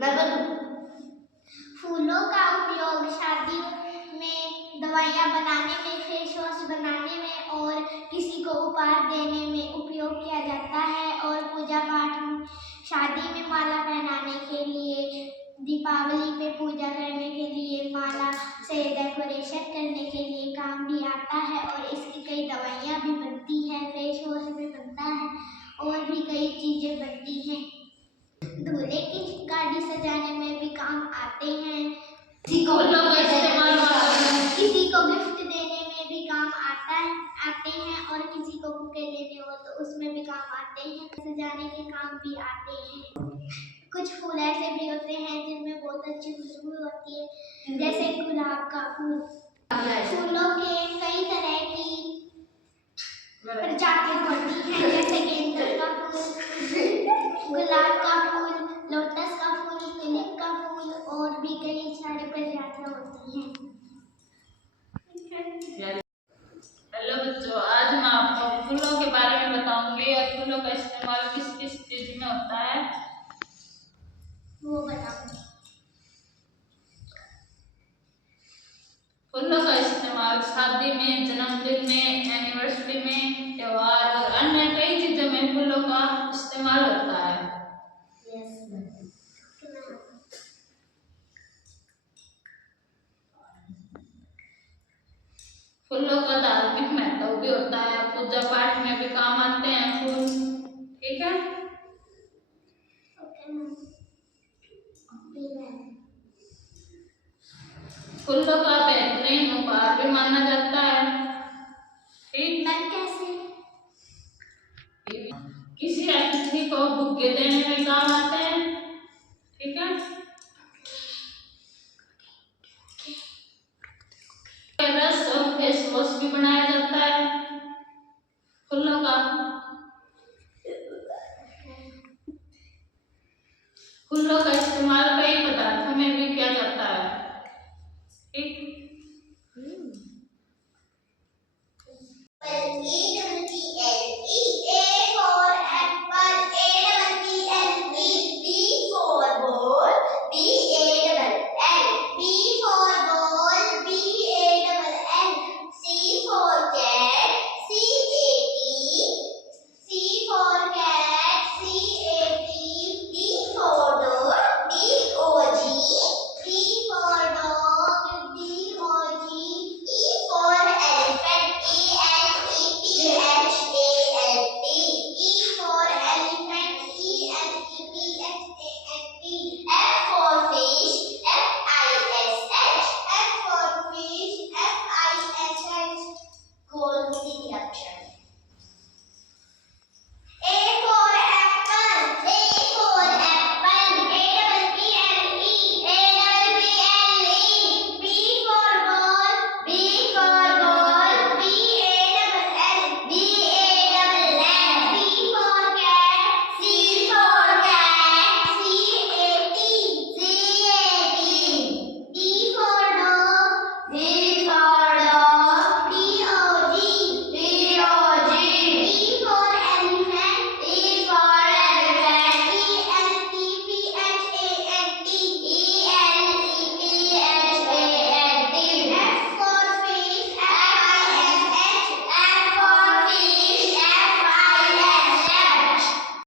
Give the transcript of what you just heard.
मैं फूलों का उपयोग शादी में दवाइयाँ बनाने में, फेस वॉश बनाने में और किसी को उपहार देने में उपयोग किया जाता है। और पूजा पाठ में, शादी में माला पहनाने के लिए, दीपावली पे पूजा करने के लिए, माला से डेकोरेशन करने के लिए काम भी आता है। और इसकी कई दवाइयाँ भी बनती है, फेस वॉश भी बनता है और भी कई चीज़ें बनती हैं। दूल्हे की गाड़ी सजाने में भी काम आते हैं। किसी को गिफ्ट देने में भी काम आते हैं और किसी को बुके देने हो तो उसमें भी काम आते हैं। सजाने के काम भी आते हैं। कुछ फूल ऐसे भी होते हैं जिनमें बहुत अच्छी खुशबू होती है, जैसे गुलाब का फूल। फूलों के कई तरह की प्रजातियां होती हैं, जैसे गेंदा का फूल, गुलाब का फूल, लोटस का फूल, ट्यूलिप का फूल और भी कई सारे प्रजातियां होती हैं। हेलो बच्चों, आज मैं आपको फूलों के बारे में बताऊंगी और फूलों का इस्तेमाल किस किस चीज में होता है वो बताऊंगी। फूलों का इस्तेमाल शादी में, जन्मदिन में, एनिवर्सरी में, त्योहार और अन्य कई चीजों में फूलों का इस्तेमाल होता है। फूलों का धार्मिक महत्व भी होता है, पूजा पाठ में भी काम आते हैं फूल। ठीक है। फूलों का बेहतरीन उपहार भी माना जाता है। ठीक। कैसे? किसी अतिथि को बुके देने में काम आते हैं। ठीक है। रस और फेस वॉश भी बनाया जाता है फूलों का। फूलों का